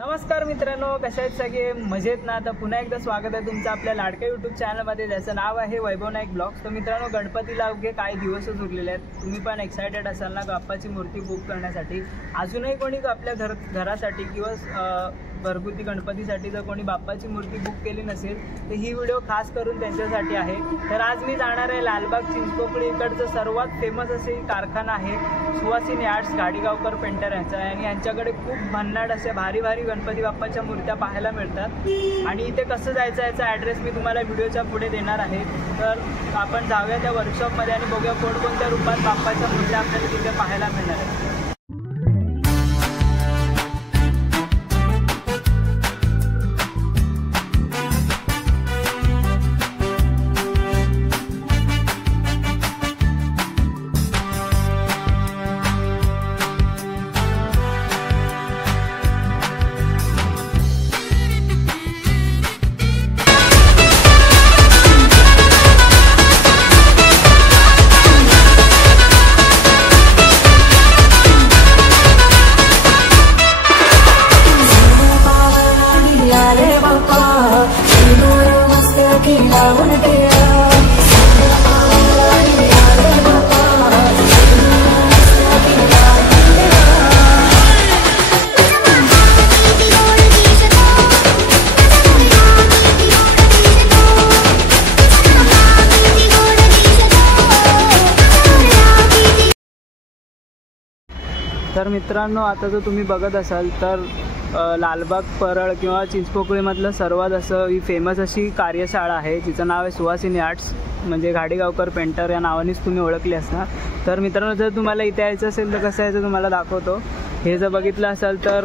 नमस्कार मित्रांनो, कशा आहेत सगळे? मजेत ना? तर पुन्हा एकदा स्वागत आहे तुमचं आपल्या लाडक्या यूट्यूब चॅनलमध्ये, ज्याचं नाव आहे वैभव नाईक ब्लॉग्स. तर मित्रांनो, गणपतीला अवघे काही दिवसच उरलेले आहेत. तुम्ही पण एक्सायटेड असाल ना बाप्पाची मूर्ती बुक करण्यासाठी. अजूनही कोणी आपल्या घरासाठी किंवा घरगुती गणपतीसाठी जर कोणी बाप्पाची मूर्ती बुक केली नसेल तर ही व्हिडिओ खास करून त्यांच्यासाठी आहे. तर आज मी जाणार आहे लालबाग चिंचपोकळी इकडचं सर्वात फेमस असे कारखाना आहे सुहासिनी आर्ट्स गाडीगावकर पेंटर यांचा, आणि यांच्याकडे खूप भन्नाट असे भारी भारी गणपती बाप्पाच्या मूर्त्या पाहायला मिळतात. आणि इथे कसं जायचं याचा ॲड्रेस मी तुम्हाला व्हिडिओच्या पुढे देणार आहे. तर आपण जाऊया त्या वर्कशॉपमध्ये आणि बघूया कोणकोणत्या रूपात बाप्पाच्या मूर्त्या आपल्याला तिथे पाहायला मिळणार आहेत. तर मित्रांनो, आता जर तुम्ही बघत असाल तर लालबाग परळ किंवा चिंचपोकळीमधलं सर्वात असं ही फेमस अशी कार्यशाळा आहे जिचं नाव आहे सुहासिनी आर्ट्स, म्हणजे गाडीगावकर पेंटर या नावानेच तुम्ही ओळखली असणार. तर मित्रांनो, जर तुम्हाला इथे यायचं असेल तर कसं यायचं तुम्हाला दाखवतो. हे जर बघितलं असाल तर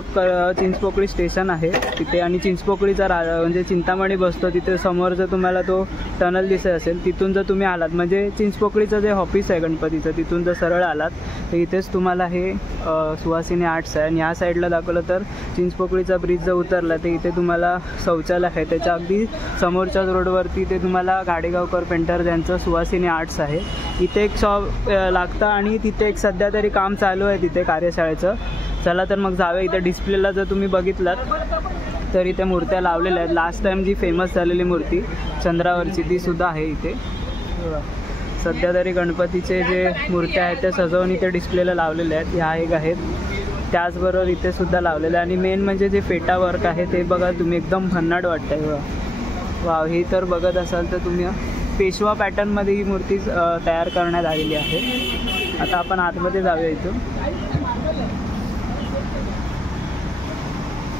चिंचपोकळी स्टेशन आहे तिथे, आणि चिंचपोकळीचा म्हणजे चिंतामणी बसतो तिथे समोर जर तुम्हाला तो टनल दिसत असेल तिथून जर तुम्ही आलात, म्हणजे चिंचपोकळीचं जे ऑफिस आहे गणपतीचं तिथून जर सरळ आलात तर इथेच तुम्हाला हे सुहासिनी आर्ट्स आहे. आणि ह्या साईडला दाखवलं तर चिंचपोकळीचा ब्रिज जर उतरला तर इथे तुम्हाला शौचालय आहे. त्याच्या अगदी समोरच्याच रोडवरती ते तुम्हाला गाडीगावकर पेंटर ज्यांचं सुहासिनी आर्ट्स आहे इथे एक शॉप लागतं, आणि तिथे एक सध्या तरी काम चालू आहे तिथे कार्यशाळेचं. चला तर मग जाऊया. इथे डिस्प्लेला जर तुम्ही बघितलात तर इथे मूर्त्या लावलेल्या आहेत. लास्ट टाईम जी फेमस झालेली मूर्ती चंद्रावरची ती सुद्धा आहे इथे. सध्या तरी गणपतीचे जे मूर्त्या आहेत त्या सजवून इथे डिस्प्लेला लावलेल्या आहेत. ह्या एक आहेत, त्याचबरोबर इथे सुद्धा लावलेलं आहे. आणि मेन म्हणजे जे फेटा वर्क आहे ते बघा तुम्ही, एकदम भन्नाट वाटतं आहे. वाव, ही तर बघत असाल तर तुम्ही पेशवा पॅटर्नमध्ये ही मूर्ती तयार करण्यात आलेली आहे. आता आपण आतमध्ये जाऊया इथून.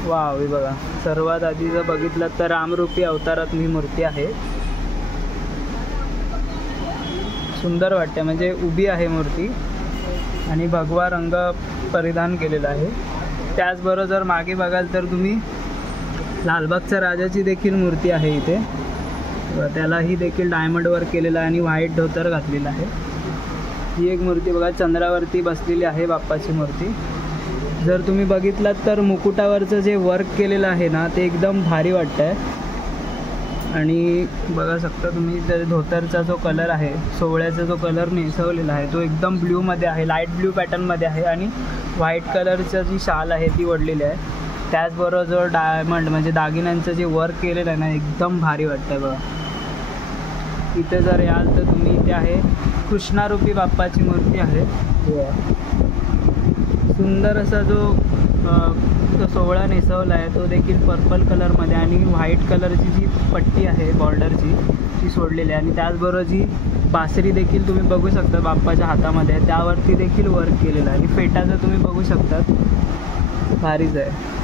वाव, हे बघा, सर्वात आधी जर बघितलं तर रामरूपी अवतारात ही मूर्ती आहे. सुंदर वाटते, म्हणजे उभी आहे मूर्ती आणि भगवा रंग परिधान केलेला आहे. त्याचबरोबर जर मागे बघाल तर तुम्ही लालबागच्या राजाची देखील मूर्ती आहे इथे. त्यालाही देखील डायमंड वर्क केलेला आहे आणि व्हाईट धोतर घातलेला आहे. ही एक मूर्ती बघा चंद्रावरती बसलेली आहे बाप्पाची मूर्ती. जर तुम्ही बघितलात तर मुकुटावरचं जे वर्क केलेलं आहे ना ते एकदम भारी वाटतं आहे. आणि बघा शकता तुम्ही तर धोतरचा जो कलर आहे, सोवळ्याचा जो कलर नेसवलेला आहे तो एकदम ब्ल्यूमध्ये आहे, लाईट ब्ल्यू पॅटर्नमध्ये आहे. आणि व्हाईट कलरचं जी शाल आहे ती ओढलेली आहे. त्याचबरोबर जो डायमंड म्हणजे दागिन्यांचं जे वर्क केलेलं आहे ना एकदम भारी वाटतं आहे बघा. इथे जर याल तर तुम्ही, इथे आहे कृष्णारूपी बाप्पाची मूर्ती आहे. सुंदर असा जो सोहळा नेसवला आहे तो देखील पर्पल कलरमध्ये, आणि व्हाईट कलरची जी पट्टी आहे बॉर्डरची ती सोडलेली आहे. आणि त्याचबरोबर जी बासरी देखील तुम्ही बघू शकता बाप्पाच्या हातामध्ये आहे, त्यावरती देखील वर्क केलेलं आहे. आणि फेटा जर तुम्ही बघू शकतात भारीच आहे.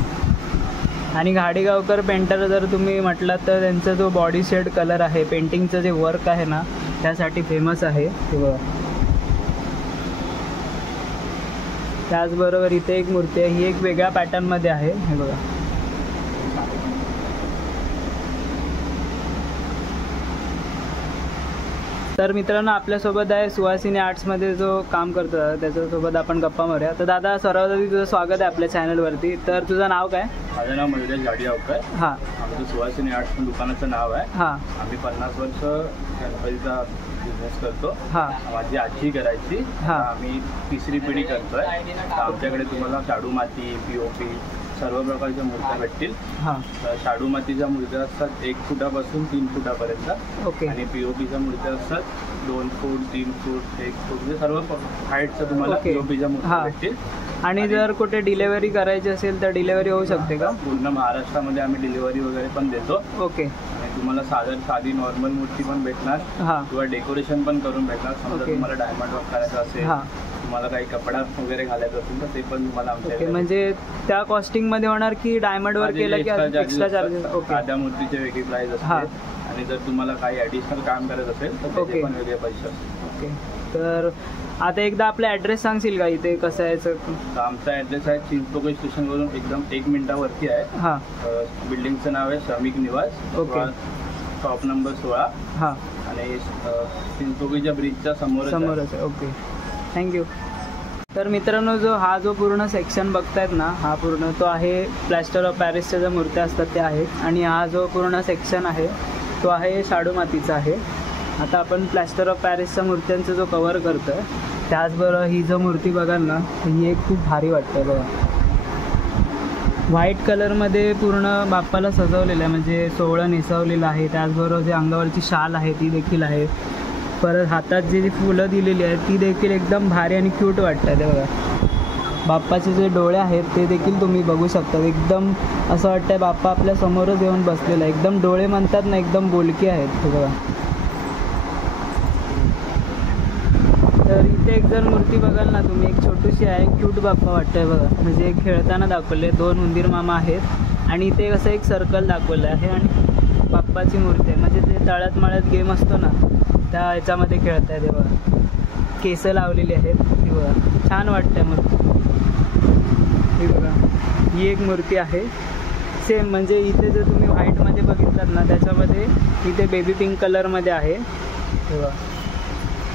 आणि गाडीगावकर पेंटर जर तुम्ही म्हटलात तर त्यांचा जो बॉडी शेड कलर आहे, पेंटिंगचं जे वर्क आहे ना त्यासाठी फेमस आहे. त्याचबरोबर इथे एक मूर्ती आहे, ही एक वेगळ्या पॅटर्नमध्ये आहे. हे बघा, तर मित्रांनो आपल्यासोबत आहे सुहासिनी आर्ट्समध्ये जो काम करतो त्याच्यासोबत आपण गप्पा मारूया. तर दादा, सर्वात आधी तुझं स्वागत आहे आपल्या चॅनलवरती. तर तुझं नाव काय? माझं नाव मयुरेश गाडीगावकर. हां, आमचं सुहासिनी आर्ट्स पण दुकानाचं नाव आहे. हां, आम्ही 50 वर्ष गणपतीचा बिझनेस करतो. हां, माझी आजी करायची, आम्ही तिसरी पिढी करतोय. आमच्याकडे तुम्हाला शाडू माती, POP सर्व प्रकारच्या मूर्त्या भेटतील. हां. शाडू मातीच्या मूर्त्या असतात 1 फुटापासून 3 फुटापर्यंत. ओके. आणि पीओपीच्या मूर्त्या असतात 2 फूट 3 फूट 1 फूट म्हणजे सर्व हाईटचं तुम्हाला पीओपीच्या मूर्त्या भेटतील. आणि जर कुठे डिलेव्हरी करायची असेल तर डिलेव्हरी होऊ शकते का? पूर्ण महाराष्ट्रामध्ये आम्ही डिलिव्हरी वगैरे पण देतो. ओके. आणि तुम्हाला साधी नॉर्मल मूर्ती पण भेटणार किंवा डेकोरेशन पण करून भेटणार. समजा तुम्हाला डायमंड वर्क करायचं असेल, तुम्हाला काही कपडा वगैरे घालायचं असेल तर ते पण तुम्हाला आमच्या म्हणजे त्या कॉस्टिंग मध्ये होणार की डायमंड वर्क केलं की एक्स्ट्रा चार्जेस? ओके. साध्या मूर्तीचे वेगळी प्राइस असते आणि जर तुम्हाला काही ॲडिशनल काम करायचं असेल तर त्याचे पण वेगळे पैसे असतात. ओके. तर आता एकदा आपला ॲड्रेस सांगशील का इथे कसं यायचं? आमचा ॲड्रेस आहे चिंचपोकळी स्टेशनवरून एकदम 1 मिनिटावरती आहे. हां. बिल्डिंगचं नाव आहे श्रमिक निवास. ओके. Shop number 16. हां. आणि चिंचपोकळीच्या ब्रिजच्या समोरच आहे. ओके. थँक्यू. तर मित्रांनो, जो पूर्ण सेक्शन बघतायत ना, हा पूर्ण तो आहे प्लॅस्टर ऑफ पॅरिसच्या ज्या मूर्त्या असतात त्या आहेत. आणि हा जो पूर्ण सेक्शन आहे तो आहे शाडू मातीचा आहे. आता आपण प्लॅस्टर ऑफ पॅरिसच्या मूर्त्यांचा जो कवर करतो आहे, त्याचबरोबर ही जो मूर्ती बघाल ना, ही एक खूप भारी वाटते बघा. व्हाईट कलरमध्ये पूर्ण बाप्पाला सजवलेलं आहे, म्हणजे सोहळं नेसवलेलं आहे. त्याचबरोबर जे अंगावरची शाल आहे ती देखील आहे. परत हातात जी फुलं दिलेली आहेत ती देखील एकदम भारी आणि क्यूट वाटतात. ते बघा, बाप्पाचे जे डोळे आहेत ते देखील तुम्ही बघू शकता. एकदम असं वाटतं बाप्पा आपल्या समोरच येऊन बसलेला आहे. एकदम डोळे म्हणतात ना, एकदम बोलके आहेत. ते बघा. तर इथे एक जर मूर्ती बघाल ना तुम्ही, एक छोटीशी आहे, क्यूट बाप्पा वाटतंय बघा. म्हणजे खेळताना दाखवले 2 उंदीर मामा आहेत आणि इथे कसं एक सर्कल दाखवलं आहे आणि बाप्पाची मूर्ती आहे. म्हणजे ते तळ्यात माळ्यात गेम असतो ना, त्या ह्याच्यामध्ये खेळत आहे. ते बघा, केस लावलेली आहेत. ती बघा, छान वाटतं मूर्ती. ही बघा, ही एक मूर्ती आहे सेम. म्हणजे इथे जर तुम्ही व्हाईटमध्ये बघितलात ना, त्याच्यामध्ये इथे बेबी पिंक कलरमध्ये आहे. बघा,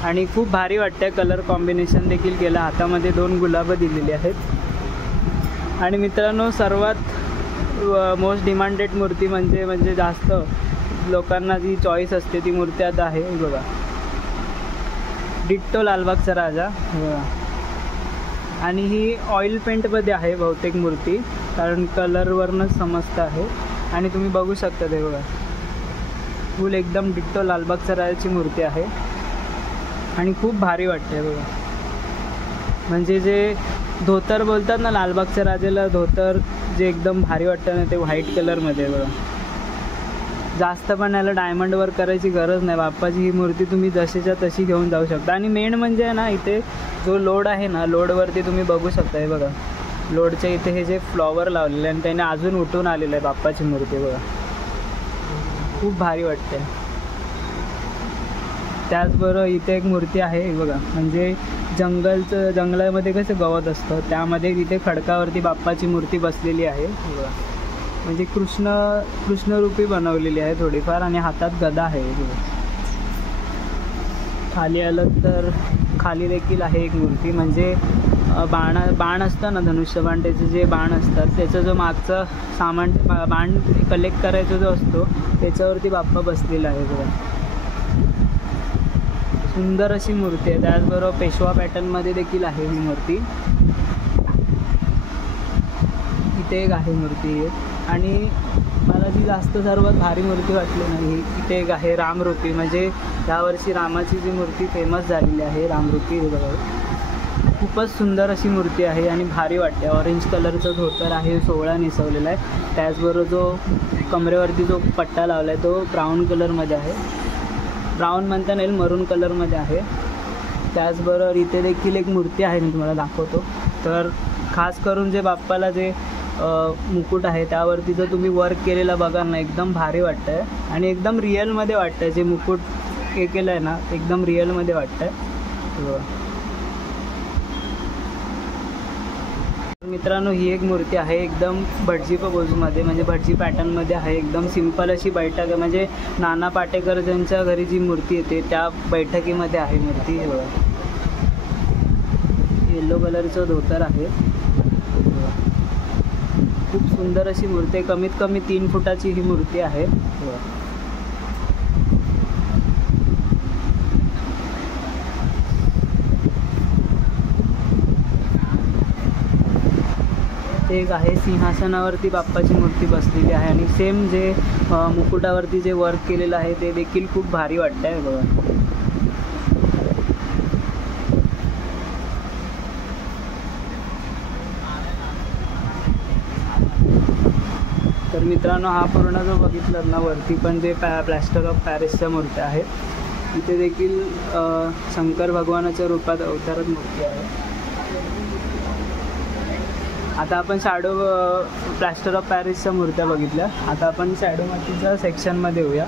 आणि खूप भारी वाटतं. कलर कॉम्बिनेशन देखील केलं. हातामध्ये 2 गुलाबं दिलेली आहेत. आणि मित्रांनो, सर्वात मोस्ट डिमांडेड मूर्ती म्हणजे जास्त लोकांना जी चॉईस असते ती मूर्ती आता आहे. बघा, डिट्टो लालबागचा राजा. बघा, आणि ही ऑइल पेंटमध्ये आहे बहुतेक मूर्ती, कारण कलरवरनंच समजतं आहे. आणि तुम्ही बघू शकता ते बघा, फुल एकदम डिट्टो लालबागचा राजाची मूर्ती आहे आणि खूप भारी वाटते बघा. म्हणजे जे धोतर बोलतात ना, लालबागच्या राजाला धोतर जे एकदम भारी वाटतं ना, ते व्हाईट कलरमध्ये बघा. जास्त पण याला डायमंड वर्क करायची गरज नाही. बाप्पाची ही मूर्ती तुम्ही जशीच्या तशी घेऊन जाऊ शकता. आणि मेन म्हणजे ना, इथे जो लोड आहे ना, लोडवरती तुम्ही बघू शकता. हे बघा, लोडच्या इथे हे जे फ्लॉवर लावलेले आणि त्याने अजून उठून आलेलं आहे बाप्पाची मूर्ती बघा. खूप भारी वाटते. त्याचबरोबर इथे एक मूर्ती आहे बघा, म्हणजे जंगलामध्ये कसं गवत असतं, त्यामध्ये इथे खडकावरती बाप्पाची मूर्ती बसलेली आहे बघा. म्हणजे कृष्णरूपी बनवलेली आहे थोडीफार, आणि हातात गदा आहे. खाली आलं तर खाली देखील आहे एक मूर्ती. म्हणजे बाण असतं ना, धनुष्यबाण, त्याचे जे बाण असतात त्याचा जो मागचा सामान बाण कलेक्ट करायचा जो असतो त्याच्यावरती बाप्पा बसलेला आहे बघा. सुंदर अशी मूर्ती आहे. त्याचबरोबर पेशवा पॅटर्नमध्ये देखील आहे ही मूर्ती. इथे एक आहे मूर्ती. आणि मला जी सर्वात भारी मूर्ती वाटली नाही, इथे एक आहे रामरूपी. म्हणजे यावर्षी रामाची जी मूर्ती फेमस झालेली आहे, रामरूपी. हे बघा, खूपच सुंदर अशी मूर्ती आहे आणि भारी वाटते. ऑरेंज कलरचं धोतर आहे, सोहळा नेसवलेला आहे. त्याचबरोबर जो कमरेवरती जो पट्टा लावला आहे तो ब्राऊन कलरमध्ये आहे. ब्राऊन म्हणता येईल, मरून कलरमध्ये आहे. त्याचबरोबर इथे देखील एक मूर्ती आहे, मी तुम्हाला दाखवतो. तर खास करून जे बाप्पाला जे मुकुट आहे त्यावरती जर तुम्ही वर्क केलेला बघा ना, एकदम भारी वाटतं आहे आणि एकदम रिअलमध्ये वाटतं आहे. जे मुकुट हे केलं आहे ना, एकदम रिअलमध्ये वाटतं आहे. मित्रांनो, ही एक मूर्ती आहे एकदम भटजी पोजमध्ये, म्हणजे भटजी पॅटर्नमध्ये आहे. एकदम सिंपल अशी बैठक आहे. म्हणजे नाना पाटेकर ज्यांच्या घरी जी मूर्ती येते त्या बैठकीमध्ये आहे मूर्ती. हे बघा, येलो कलरचं धोतर आहे. खूप सुंदर अशी मूर्ती आहे. कमीत कमी 3 फुटाची ही मूर्ती आहे. ते एक आहे, सिंहासनावरती बाप्पाची मूर्ती बसलेली आहे आणि सेम जे मुकुटावरती जे वर्क केलेलं आहे ते देखील खूप भारी वाटतं आहे बघा. तर मित्रांनो, हा पूर्ण जो बघितलं ना वरती पण जे प्लॅस्टर ऑफ पॅरिसच्या मूर्त्या आहेत, इथे देखील शंकर भगवानाच्या रूपात अवतारात मूर्ती आहे. आता आपण शॅडो प्लॅस्टर ऑफ पॅरिसच्या मूर्त्या बघितल्या. आता आपण शॅडो मातीच्या सेक्शनमध्ये येऊया.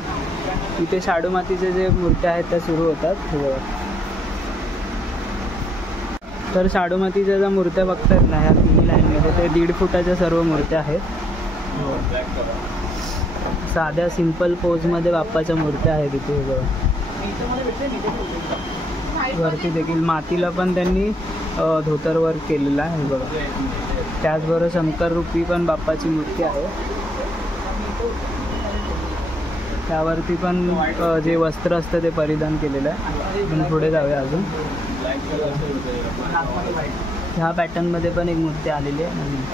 इथे शॅडो मातीचे जे मूर्त्या आहेत त्या सुरू होतात. तर शॅडो मातीच्या ज्या मूर्त्या बघतायत ना ह्या तिन्ही लाईनमध्ये, ते 1.5 फुटाच्या सर्व मूर्त्या आहेत. साध्या सिंपल पोजमध्ये बाप्पाच्या मूर्त्या आहेत इथे. वरती देखील मातीला पण त्यांनी धोतर वर्क केलेलं आहे बघा. त्याचबरोबर शंकर रूपी पण बाप्पाची मूर्ती आहे. त्यावरती पण जे वस्त्र असतं ते परिधान केलेलं आहे. आपण पुढे जाऊया अजून. ह्या पॅटर्नमध्ये पण एक मूर्ती आलेली आहे.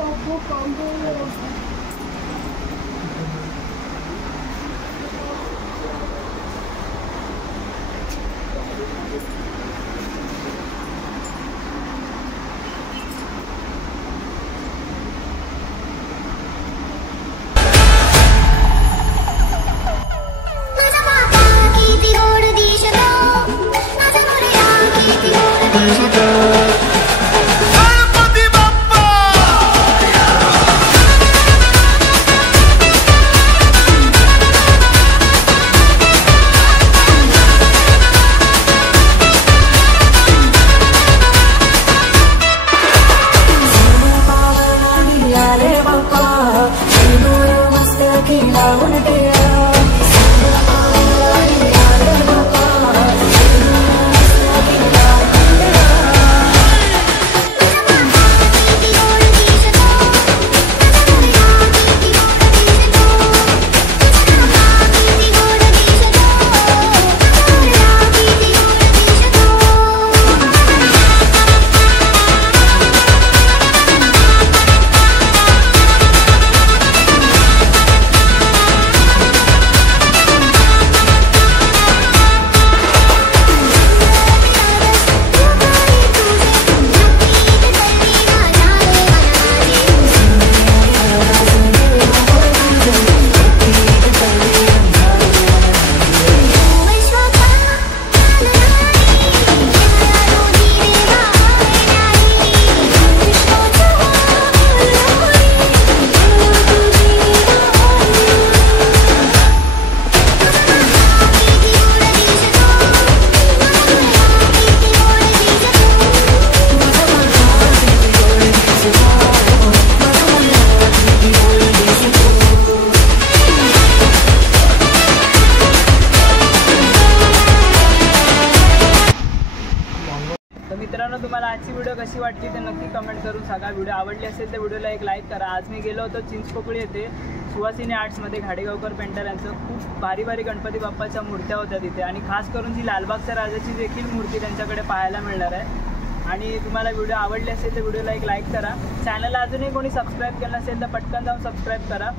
मित्रांनो, तुम्हाला आजची व्हिडिओ कशी वाटली ते नक्की कमेंट करून सांगा. व्हिडिओ आवडली असेल तर व्हिडिओला एक लाईक करा. आज मी गेलो होतो चिंचपोकळी येथे सुवासिनी आर्ट्समध्ये घाडेगावकर पेंटर यांचं खूप भारी भारी गणपती बाप्पाच्या मूर्त्या होत्या तिथे, आणि खास करून जी लालबागच्या राजाची देखील मूर्ती त्यांच्याकडे पाहायला मिळणार आहे. आणि तुम्हाला व्हिडिओ आवडली असेल तर व्हिडिओला एक लाईक करा. चॅनलला अजूनही कोणी सबस्क्राईब केलं असेल तर पटकन जाऊन सबस्क्राईब करा.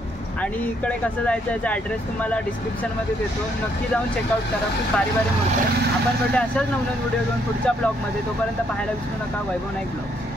आणि इकडे कसं जायचं याचा ॲड्रेस तुम्हाला डिस्क्रिप्शनमध्ये देतो, नक्की जाऊन चेकआउट करा. खूप भारी भारी मूर्ती आहे. आपण भेटू अशाच नवनवीन व्हिडिओ घेऊन पुढच्या ब्लॉगमध्ये. तोपर्यंत पाहायला विसरू नका वैभव नाईक ब्लॉग.